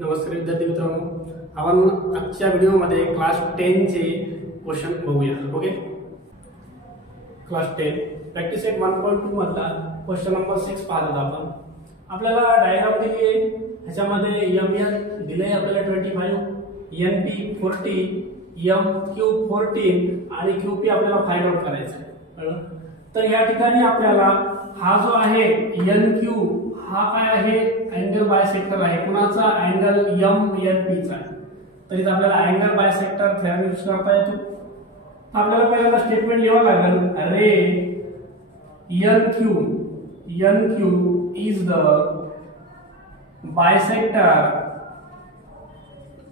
नमस्कार विद्यार्थी मित्रांनो, आपण आजच्या व्हिडिओमध्ये क्लास 10 चे क्वेश्चन बघूया. ओके, क्लास 10 प्रॅक्टिस सेट 1.2 मधला क्वेश्चन नंबर 6 पाहत आहोत आपण. आपल्याला डायग्राम दिली आहे, ह्याच्यामध्ये एम दिले आपल्याला 25, एनपी 40, एमक्यू 14 आणि क्यूपी आपल्याला फाइंड आउट करायचं आहे. तर या ठिकाणी आपल्याला हा जो आहे एनक्यू हा काय आहे, अँगल बायसेक्टर आहे. कुणाचा? अँगल एमएनपी चा. तर इथे आपल्याला अँगल बायसेक्टर थेरम यूज करता येतो. आपल्याला पहिल्यांदा स्टेटमेंट लिहावं लागेल, ray NQ is the bisector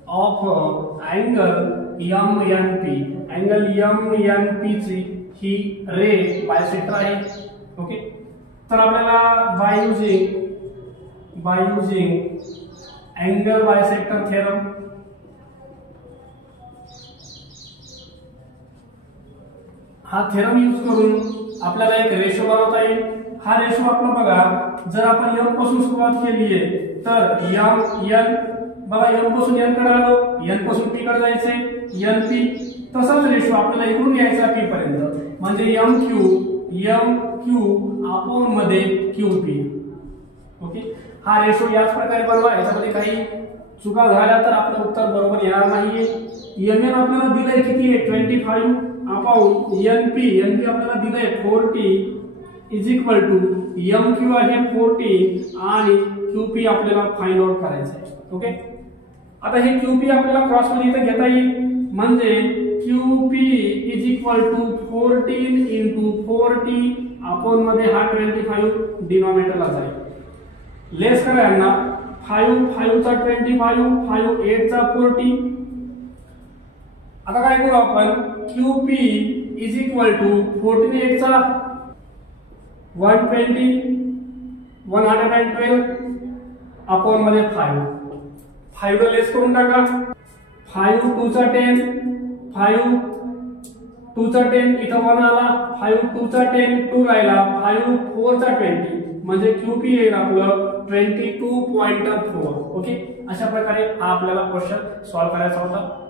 of angle MNP. Angle MNP ची ही रे बायसेक्टर आहे. ओके, तर आपल्याला by using angle bisector theorem हा थेरम यूज करून आपल्याला एक रेशो बनवता येईल. हा रेशो आपला बघा, जर आपण एम पासून सुरुवात केली आहे तर एन बघा, एम पासून एन कडे आलो, एन पासून पी कडे जायचंय एन पी. तसाच रेशो आपल्याला इकडून यायचा पी पर्यंत, म्हणजे एम क्यू अपॉन मध्ये क्यूपी. ओके, हा रेशो याच प्रकारे बनवा. याच्यामध्ये काही चुका झाल्या तर आपलं उत्तर बरोबर येणार नाहीये. एमएन आपल्याला दिलंय किती आहे, 25 अपॉन एनपी आपल्याला दिलंय 40 इज इक्वल टू एमक्यू आहे 40 आणि क्यूपी आपल्याला फाइंड आउट करायचं आहे. ओके, आता हे क्यूपी आपल्याला क्रॉस मध्ये इथे घेता येईल, म्हणजे QP is equal to 14 into 40 upon मध्ये हा 25 डिनॉमिनेटरला जाईल. लेस करा यांना, 5 चा 25, 5 8 चा 40. आता काय करू आपण, QP इज इक्वल टू 14 8 चा 120 112 अपॉन मध्ये 5 ला लेस करून टाका. 5 2 चा 10, 5 2 चा 10 इथं 1 आला, 5 2 चा 10 2 राहिला, 5 4 चा 20 म्हणजे QP येईल आपलं 22.4. ओके, अशा प्रकारे हा आपल्याला क्वेश्चन सॉल्व्ह करायचा होता.